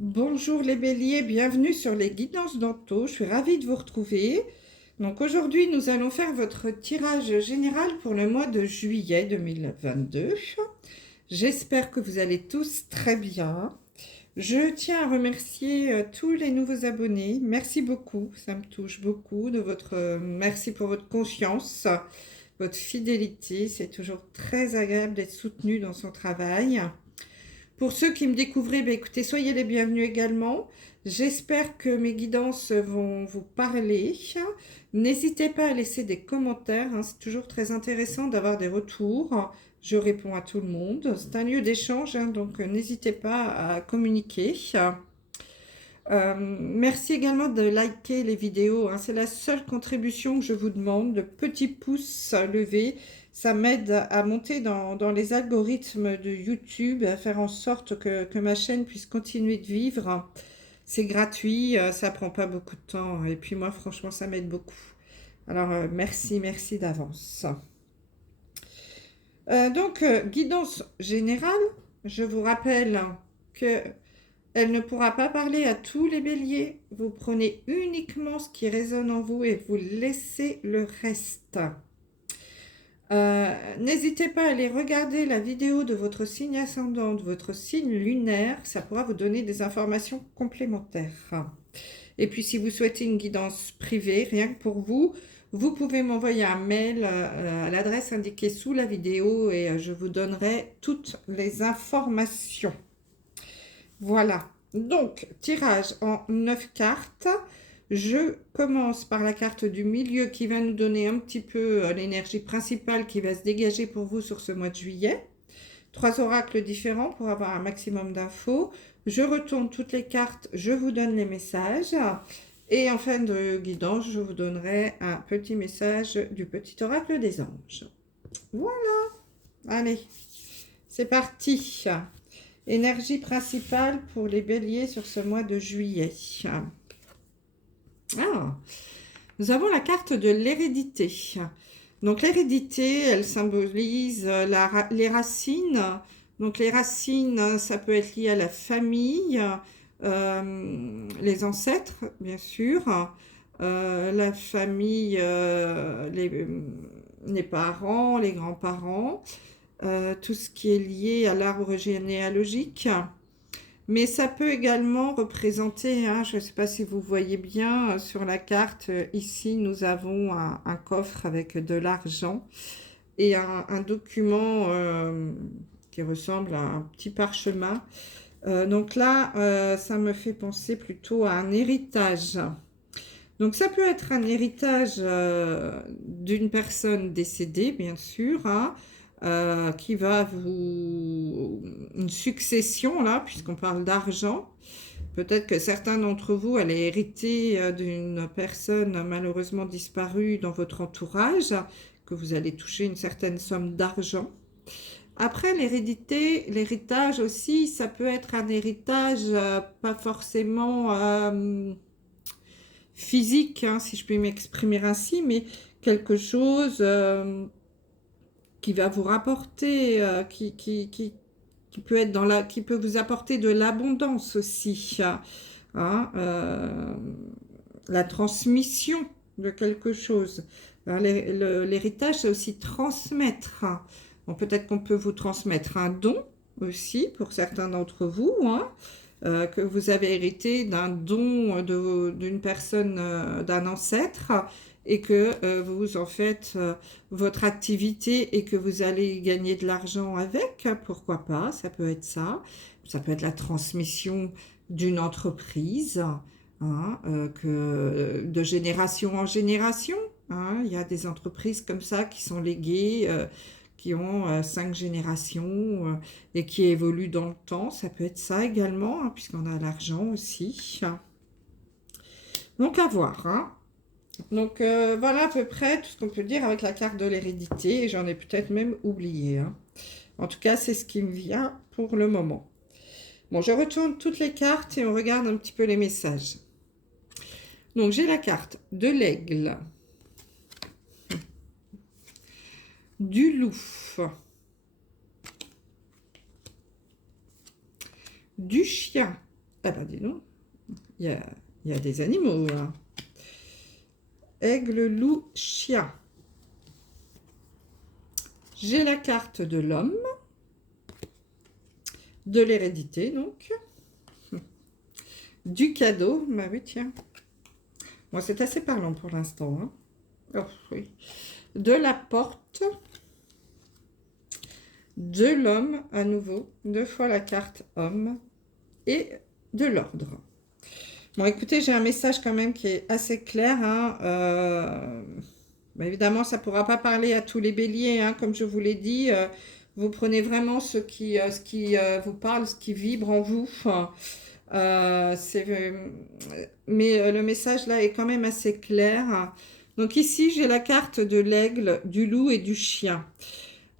Bonjour les béliers, bienvenue sur les guidances d'Anto, je suis ravie de vous retrouver. Donc aujourd'hui nous allons faire votre tirage général pour le mois de juillet 2022. J'espère que vous allez tous très bien. Je tiens à remercier tous les nouveaux abonnés, merci beaucoup, ça me touche beaucoup de merci pour votre confiance, votre fidélité, c'est toujours très agréable d'être soutenu dans son travail. Pour ceux qui me découvrent, écoutez, soyez les bienvenus également. J'espère que mes guidances vont vous parler. N'hésitez pas à laisser des commentaires, hein, c'est toujours très intéressant d'avoir des retours. Je réponds à tout le monde. C'est un lieu d'échange, hein, donc n'hésitez pas à communiquer. Merci également de liker les vidéos, hein. C'est la seule contribution que je vous demande. Le petit pouce levé, ça m'aide à monter dans les algorithmes de YouTube, à faire en sorte que ma chaîne puisse continuer de vivre. C'est gratuit, ça prend pas beaucoup de temps. Et puis moi, franchement, ça m'aide beaucoup. Alors, merci d'avance. Guidance générale, je vous rappelle que elle ne pourra pas parler à tous les béliers. Vous prenez uniquement ce qui résonne en vous et vous laissez le reste. N'hésitez pas à aller regarder la vidéo de votre signe ascendant, de votre signe lunaire. Ça pourra vous donner des informations complémentaires. Et puis si vous souhaitez une guidance privée, rien que pour vous, vous pouvez m'envoyer un mail à l'adresse indiquée sous la vidéo et je vous donnerai toutes les informations. Voilà, donc tirage en 9 cartes. Je commence par la carte du milieu qui va nous donner un petit peu l'énergie principale qui va se dégager pour vous sur ce mois de juillet. 3 oracles différents pour avoir un maximum d'infos. Je retourne toutes les cartes, je vous donne les messages. Et en fin de guidance, je vous donnerai un petit message du petit oracle des anges. Voilà, allez, c'est parti. Énergie principale pour les béliers sur ce mois de juillet. Ah, nous avons la carte de l'hérédité. Donc l'hérédité, elle symbolise les racines. Donc les racines, ça peut être lié à la famille, les ancêtres, bien sûr, la famille, les parents, les grands-parents, tout ce qui est lié à l'arbre généalogique. Mais ça peut également représenter, hein, je ne sais pas si vous voyez bien, sur la carte, ici nous avons un coffre avec de l'argent et un document qui ressemble à un petit parchemin. Donc là, ça me fait penser plutôt à un héritage. Donc ça peut être un héritage d'une personne décédée, bien sûr, hein, qui va vous... une succession, là, puisqu'on parle d'argent. Peut-être que certains d'entre vous allaient hériter d'une personne malheureusement disparue dans votre entourage, que vous allez toucher une certaine somme d'argent. Après, l'hérédité, l'héritage aussi, ça peut être un héritage pas forcément physique, hein, si je puis m'exprimer ainsi, mais quelque chose qui va vous rapporter, qui peut être qui peut vous apporter de l'abondance aussi, hein, la transmission de quelque chose. L'héritage, c'est aussi transmettre. Bon, peut-être qu'on peut vous transmettre un don aussi pour certains d'entre vous, hein, que vous avez hérité d'un don d'une personne, d'un ancêtre, et que vous en faites votre activité et que vous allez gagner de l'argent avec, pourquoi pas, ça peut être ça. Ça peut être la transmission d'une entreprise, hein, de génération en génération. Hein. Il y a des entreprises comme ça qui sont léguées, qui ont 5 générations et qui évoluent dans le temps. Ça peut être ça également, hein, puisqu'on a l'argent aussi. Donc à voir. Hein. Donc voilà à peu près tout ce qu'on peut dire avec la carte de l'hérédité. Et j'en ai peut-être même oublié. Hein. En tout cas, c'est ce qui me vient pour le moment. Bon, je retourne toutes les cartes et on regarde un petit peu les messages. Donc j'ai la carte de l'aigle, du loup, du chien Ah ben dis donc, il y a, il y a des animaux là. Aigle, loup, chien. J'ai la carte de l'homme, de l'hérédité donc, du cadeau, bah oui tiens. Bon, c'est assez parlant pour l'instant. Hein. Oh, oui. De la porte, de l'homme à nouveau, 2 fois la carte homme et de l'ordre. Bon, écoutez, j'ai un message quand même qui est assez clair. Hein. Bah, évidemment, ça ne pourra pas parler à tous les béliers, hein, comme je vous l'ai dit. Vous prenez vraiment ce qui vous parle, ce qui vibre en vous. Mais le message là est quand même assez clair. Donc ici, j'ai la carte de l'aigle, du loup et du chien.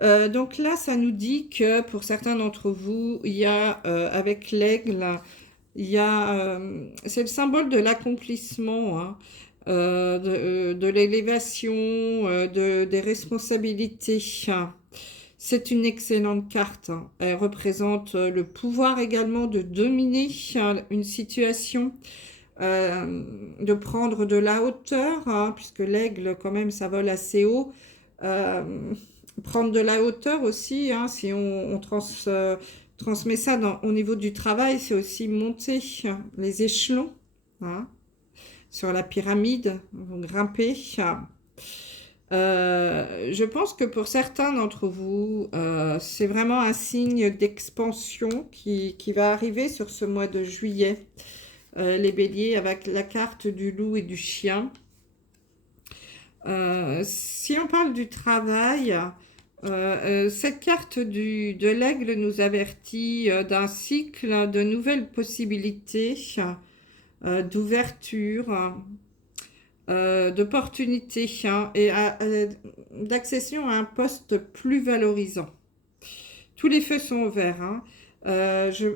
Donc là, ça nous dit que pour certains d'entre vous, il y a avec l'aigle, c'est le symbole de l'accomplissement, hein, de l'élévation, des responsabilités. C'est une excellente carte. Hein. Elle représente le pouvoir également de dominer une situation, de prendre de la hauteur, hein, puisque l'aigle, quand même, ça vole assez haut. Prendre de la hauteur aussi, hein, si on transmet ça au niveau du travail, c'est aussi monter les échelons, hein, sur la pyramide, grimper. Je pense que pour certains d'entre vous, c'est vraiment un signe d'expansion qui va arriver sur ce mois de juillet. Les béliers avec la carte du loup et du chien. Si on parle du travail, cette carte de l'aigle nous avertit d'un cycle de nouvelles possibilités, d'ouverture, d'opportunités, hein, et d'accession à un poste plus valorisant. Tous les feux sont ouverts. Hein.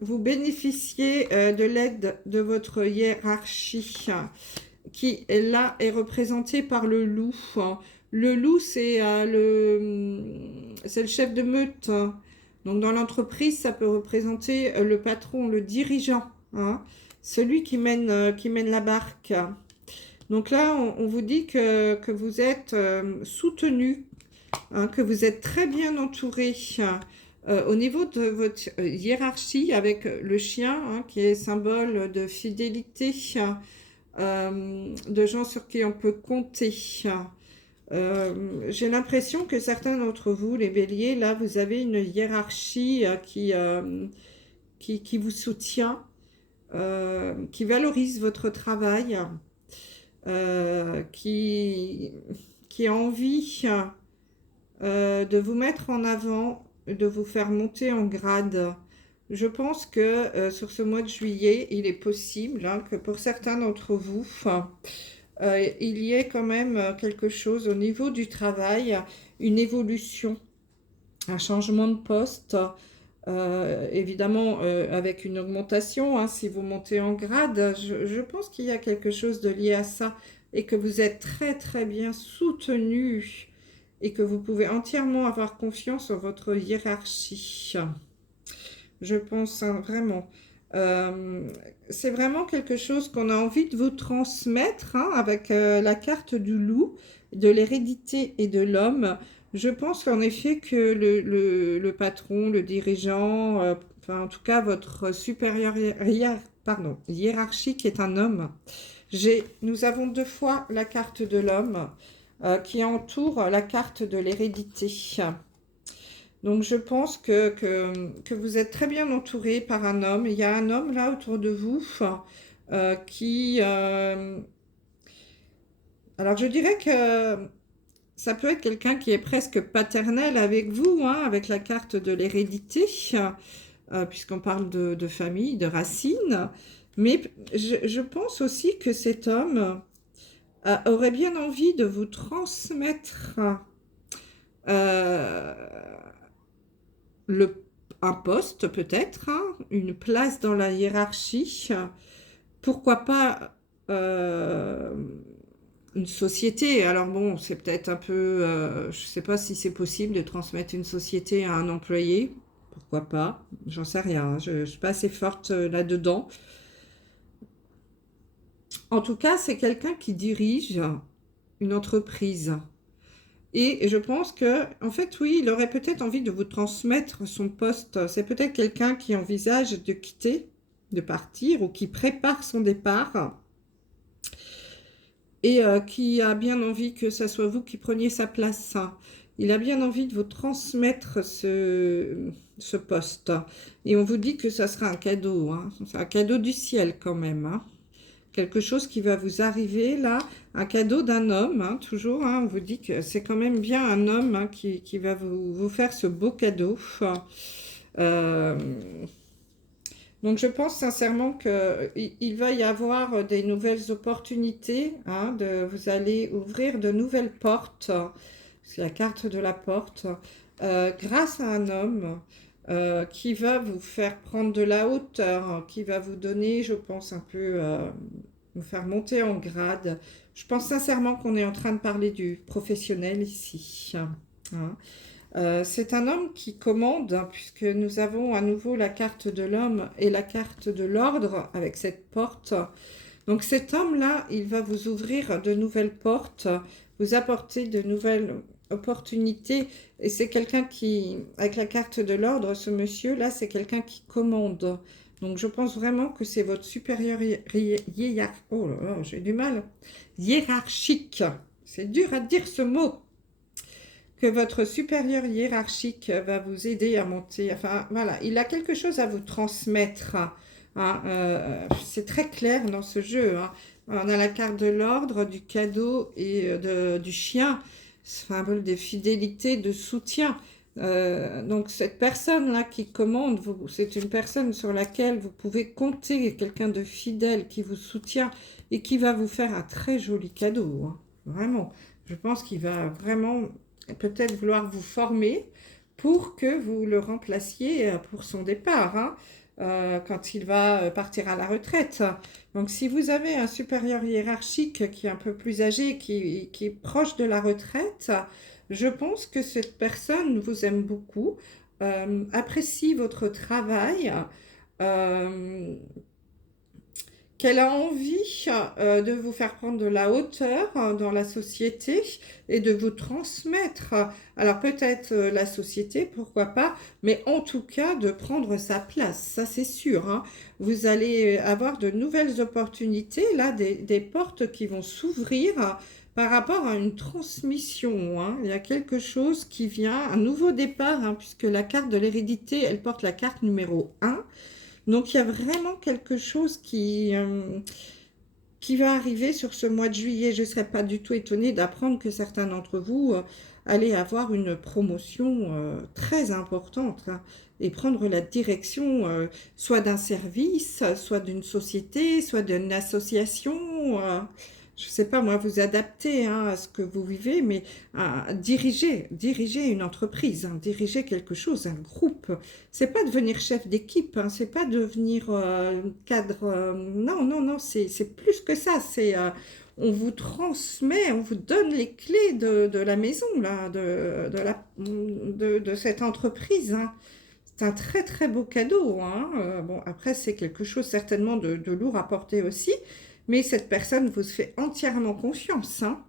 Vous bénéficiez de l'aide de votre hiérarchie, qui là est représentée par le loup. Le loup, c'est le chef de meute. Donc dans l'entreprise, ça peut représenter le patron, le dirigeant, hein, celui qui mène la barque. Donc là, on vous dit que vous êtes soutenu, hein, que vous êtes très bien entouré. Au niveau de votre hiérarchie avec le chien, hein, qui est symbole de fidélité, de gens sur qui on peut compter. J'ai l'impression que certains d'entre vous, les béliers, là, vous avez une hiérarchie qui vous soutient, qui valorise votre travail, qui a envie de vous mettre en avant, de vous faire monter en grade. Je pense que sur ce mois de juillet, il est possible, hein, que pour certains d'entre vous, il y ait quand même quelque chose au niveau du travail, une évolution, un changement de poste, évidemment avec une augmentation, hein, si vous montez en grade. Je pense qu'il y a quelque chose de lié à ça et que vous êtes très très bien soutenu et que vous pouvez entièrement avoir confiance en votre hiérarchie. Je pense, hein, vraiment. C'est vraiment quelque chose qu'on a envie de vous transmettre, hein, avec la carte du loup, de l'hérédité et de l'homme. Je pense en effet que le patron, le dirigeant, enfin en tout cas votre supérieur hiérarchique est un homme. Nous avons 2 fois la carte de l'homme qui entoure la carte de l'hérédité. Donc je pense que vous êtes très bien entouré par un homme. Il y a un homme là autour de vous qui... alors je dirais que ça peut être quelqu'un qui est presque paternel avec vous, hein, avec la carte de l'hérédité, puisqu'on parle de famille, de racines. Mais je pense aussi que cet homme aurait bien envie de vous transmettre... un poste peut-être, hein, une place dans la hiérarchie, pourquoi pas une société. Alors bon, c'est peut-être un peu, je ne sais pas si c'est possible de transmettre une société à un employé, pourquoi pas, j'en sais rien, je ne suis pas assez forte là-dedans. En tout cas, c'est quelqu'un qui dirige une entreprise. Et je pense que, en fait, oui, il aurait peut-être envie de vous transmettre son poste. C'est peut-être quelqu'un qui envisage de quitter, de partir, ou qui prépare son départ, et qui a bien envie que ce soit vous qui preniez sa place. Il a bien envie de vous transmettre ce poste. Et on vous dit que ça sera un cadeau, hein. C'est un cadeau du ciel quand même, hein. Quelque chose qui va vous arriver là, un cadeau d'un homme, hein, toujours, hein, on vous dit que c'est quand même bien un homme, hein, qui va vous faire ce beau cadeau. Euh, donc je pense sincèrement qu'il va y avoir des nouvelles opportunités, hein, vous allez ouvrir de nouvelles portes, c'est la carte de la porte, grâce à un homme qui va vous faire prendre de la hauteur, qui va vous donner, je pense, un peu, vous faire monter en grade. Je pense sincèrement qu'on est en train de parler du professionnel ici, hein. C'est un homme qui commande, hein, puisque nous avons à nouveau la carte de l'homme et la carte de l'ordre avec cette porte. Donc cet homme-là, il va vous ouvrir de nouvelles portes, vous apporter de nouvelles opportunités. Et c'est quelqu'un qui, avec la carte de l'ordre, ce monsieur-là, c'est quelqu'un qui commande. Donc je pense vraiment que c'est votre supérieur oh là là, j'ai du mal. Hiérarchique. C'est dur à dire ce mot. Que votre supérieur hiérarchique va vous aider à monter. Enfin, voilà, il a quelque chose à vous transmettre, hein. C'est très clair dans ce jeu, hein. On a la carte de l'ordre, du cadeau et du chien, symbole de fidélité, de soutien. Donc cette personne-là qui commande, c'est une personne sur laquelle vous pouvez compter, quelqu'un de fidèle qui vous soutient et qui va vous faire un très joli cadeau, hein. Vraiment, je pense qu'il va vraiment peut-être vouloir vous former pour que vous le remplaciez pour son départ, hein, quand il va partir à la retraite. Donc si vous avez un supérieur hiérarchique qui est un peu plus âgé, qui est proche de la retraite, je pense que cette personne vous aime beaucoup, apprécie votre travail, euh, qu'elle a envie de vous faire prendre de la hauteur dans la société et de vous transmettre, alors peut-être la société, pourquoi pas, mais en tout cas de prendre sa place, ça c'est sûr, hein. Vous allez avoir de nouvelles opportunités, là, des portes qui vont s'ouvrir par rapport à une transmission, hein. Il y a quelque chose qui vient, un nouveau départ, hein, puisque la carte de l'hérédité, elle porte la carte numéro 1. Donc, il y a vraiment quelque chose qui va arriver sur ce mois de juillet. Je ne serais pas du tout étonnée d'apprendre que certains d'entre vous allaient avoir une promotion très importante, hein, et prendre la direction soit d'un service, soit d'une société, soit d'une association. Je ne sais pas, moi, vous adapter, hein, à ce que vous vivez, mais diriger une entreprise, hein, diriger quelque chose, un groupe. C'est pas devenir chef d'équipe, hein, c'est pas devenir cadre. Non, non, non, c'est plus que ça. On vous transmet, on vous donne les clés de la maison, là, de cette entreprise, hein. C'est un très très beau cadeau, hein. Bon, après, c'est quelque chose certainement de lourd à porter aussi, mais cette personne vous fait entièrement confiance, hein.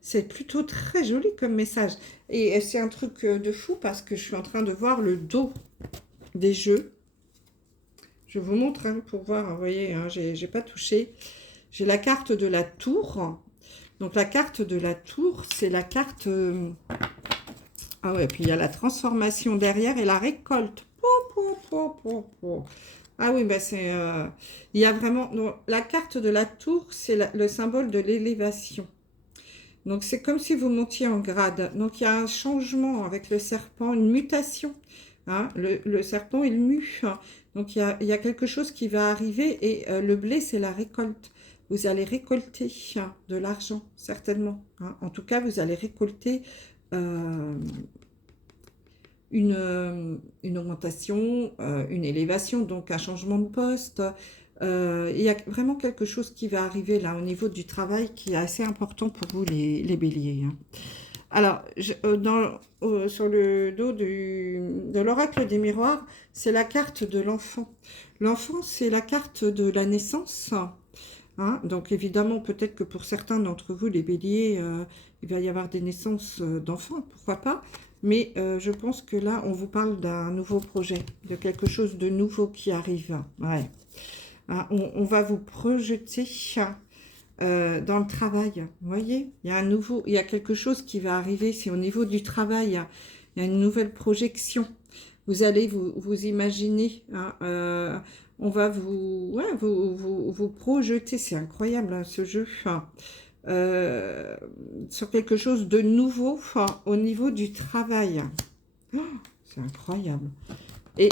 C'est plutôt très joli comme message. Et c'est un truc de fou parce que je suis en train de voir le dos des jeux. Je vous montre, hein, pour voir, vous voyez, hein, j'ai pas touché. J'ai la carte de la tour. Donc la carte de la tour, c'est la carte... Ah ouais, puis il y a la transformation derrière et la récolte. Ah oui, bah c'est... il y a vraiment... Non, la carte de la tour, c'est le symbole de l'élévation. Donc, c'est comme si vous montiez en grade. Donc, il y a un changement avec le serpent, une mutation, hein. Le serpent, il mue, hein. Donc, il y a quelque chose qui va arriver et le blé, c'est la récolte. Vous allez récolter, hein, de l'argent, certainement, hein. En tout cas, vous allez récolter une augmentation, une élévation, donc un changement de poste. Il y a vraiment quelque chose qui va arriver là au niveau du travail qui est assez important pour vous les béliers, hein. Alors, sur le dos de l'oracle des miroirs, c'est la carte de l'enfant. L'enfant, c'est la carte de la naissance. hein. Donc évidemment, peut-être que pour certains d'entre vous, les béliers, il va y avoir des naissances d'enfants, pourquoi pas. Mais je pense que là, on vous parle d'un nouveau projet, de quelque chose de nouveau qui arrive. Ouais. Hein, on va vous projeter dans le travail. Vous voyez, il y a quelque chose qui va arriver. C'est au niveau du travail. Il y a une nouvelle projection. Vous allez vous imaginer. Hein, on va ouais, vous projeter. C'est incroyable hein, ce jeu. Hein, sur quelque chose de nouveau hein, au niveau du travail. Oh, c'est incroyable. Et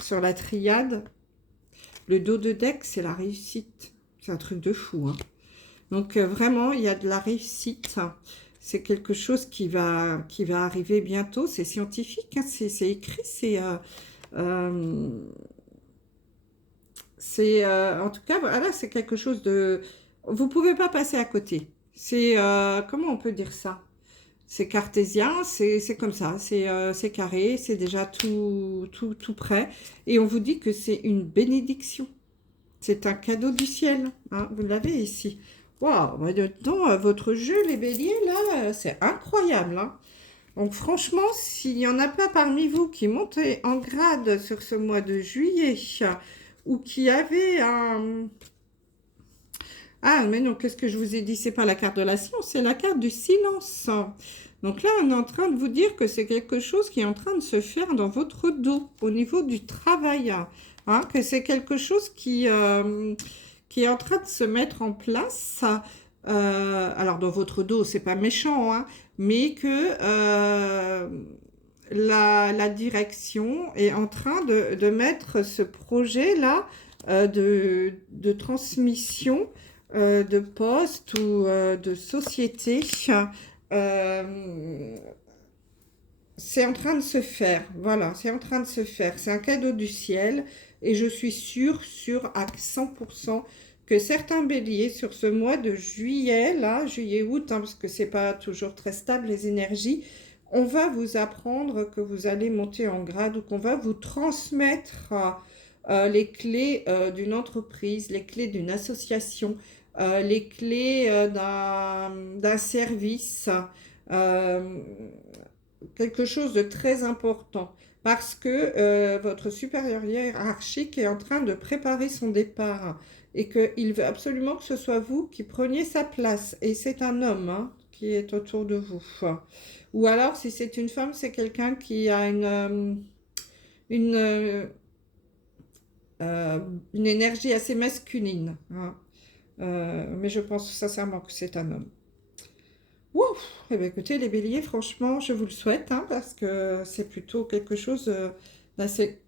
sur la triade, le dos de deck, c'est la réussite. C'est un truc de fou. Hein. Donc, vraiment, il y a de la réussite. C'est quelque chose qui va arriver bientôt. C'est scientifique, hein, c'est écrit. En tout cas, voilà, c'est quelque chose de... Vous ne pouvez pas passer à côté. C'est... comment on peut dire ça? C'est cartésien, c'est comme ça. C'est carré, c'est déjà tout prêt. Et on vous dit que c'est une bénédiction. C'est un cadeau du ciel. Hein, vous l'avez ici. Waouh, maintenant, votre jeu, les béliers, là, c'est incroyable. Hein. Donc, franchement, s'il n'y en a pas parmi vous qui montez en grade sur ce mois de juillet ou qui avez un... Ah, mais non, qu'est-ce que je vous ai dit? C'est pas la carte de la science, c'est la carte du silence. Donc là, on est en train de vous dire que c'est quelque chose qui est en train de se faire dans votre dos, au niveau du travail. Hein, que c'est quelque chose qui est en train de se mettre en place. Alors, dans votre dos, c'est pas méchant, hein, mais que la direction est en train de mettre ce projet-là de transmission de poste ou de société. Euh, c'est en train de se faire, voilà, c'est en train de se faire. C'est un cadeau du ciel et je suis sûre à 100% que certains béliers sur ce mois de juillet, là, juillet-août, hein, parce que c'est pas toujours très stable les énergies, on va vous apprendre que vous allez monter en grade ou qu'on va vous transmettre les clés d'une entreprise, les clés d'une association, les clés d'un service. Euh, quelque chose de très important parce que votre supérieur hiérarchique est en train de préparer son départ et qu'il veut absolument que ce soit vous qui preniez sa place. Et c'est un homme hein, qui est autour de vous. Ou alors, si c'est une femme, c'est quelqu'un qui a une, euh, une énergie assez masculine. Hein. Mais je pense sincèrement que c'est un homme. Ouf, eh bien, écoutez, les béliers, franchement, je vous le souhaite, hein, parce que c'est plutôt quelque chose d'assez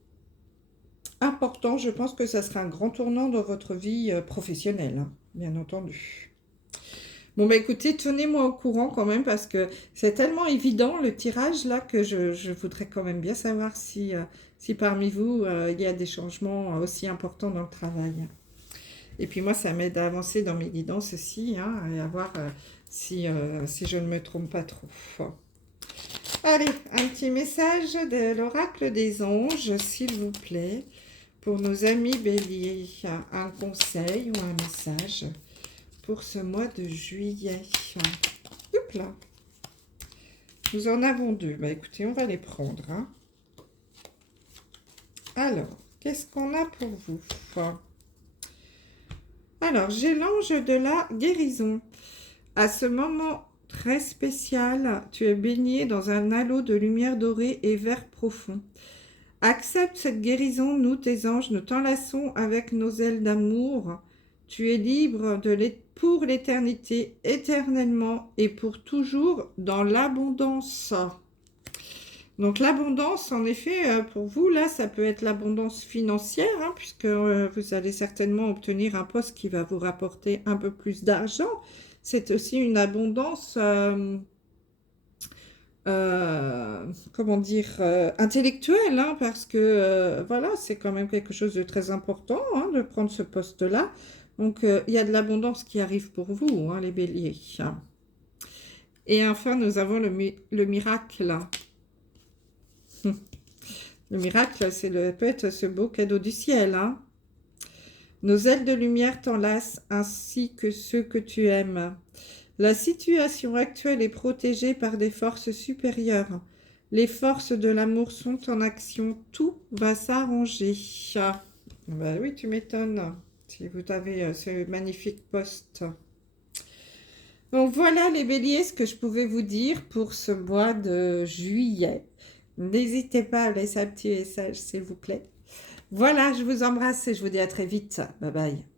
important. Je pense que ça sera un grand tournant dans votre vie professionnelle, hein, bien entendu. Bon, bah écoutez, tenez-moi au courant quand même, parce que c'est tellement évident le tirage là que je voudrais quand même bien savoir si parmi vous, il y a des changements aussi importants dans le travail. Et puis moi, ça m'aide à avancer dans mes guidances aussi, hein, et à voir si je ne me trompe pas trop. Allez, un petit message de l'oracle des anges, s'il vous plaît, pour nos amis béliers. Un conseil ou un message pour ce mois de juillet. Hop là. Nous en avons deux. Bah, écoutez, on va les prendre. Hein. Alors, qu'est-ce qu'on a pour vous? Alors, j'ai l'ange de la guérison. À ce moment très spécial, tu es baigné dans un halo de lumière dorée et vert profond. Accepte cette guérison, nous, tes anges, nous t'enlaçons avec nos ailes d'amour. Tu es libre pour l'éternité, éternellement et pour toujours dans l'abondance. Donc l'abondance, en effet, pour vous, là, ça peut être l'abondance financière, hein, puisque vous allez certainement obtenir un poste qui va vous rapporter un peu plus d'argent. C'est aussi une abondance, comment dire, intellectuelle, hein, parce que, voilà, c'est quand même quelque chose de très important, hein, de prendre ce poste-là. Donc, il y a de l'abondance qui arrive pour vous, hein, les béliers. Et enfin, nous avons le miracle. Le miracle, peut être ce beau cadeau du ciel. Hein. Nos ailes de lumière t'enlacent ainsi que ceux que tu aimes. La situation actuelle est protégée par des forces supérieures. Les forces de l'amour sont en action. Tout va s'arranger. Ah, bah oui, tu m'étonnes. Si vous avez ce magnifique poste. Donc voilà les béliers, ce que je pouvais vous dire pour ce mois de juillet. N'hésitez pas à laisser un petit message s'il vous plaît. Voilà, je vous embrasse et je vous dis à très vite. Bye bye.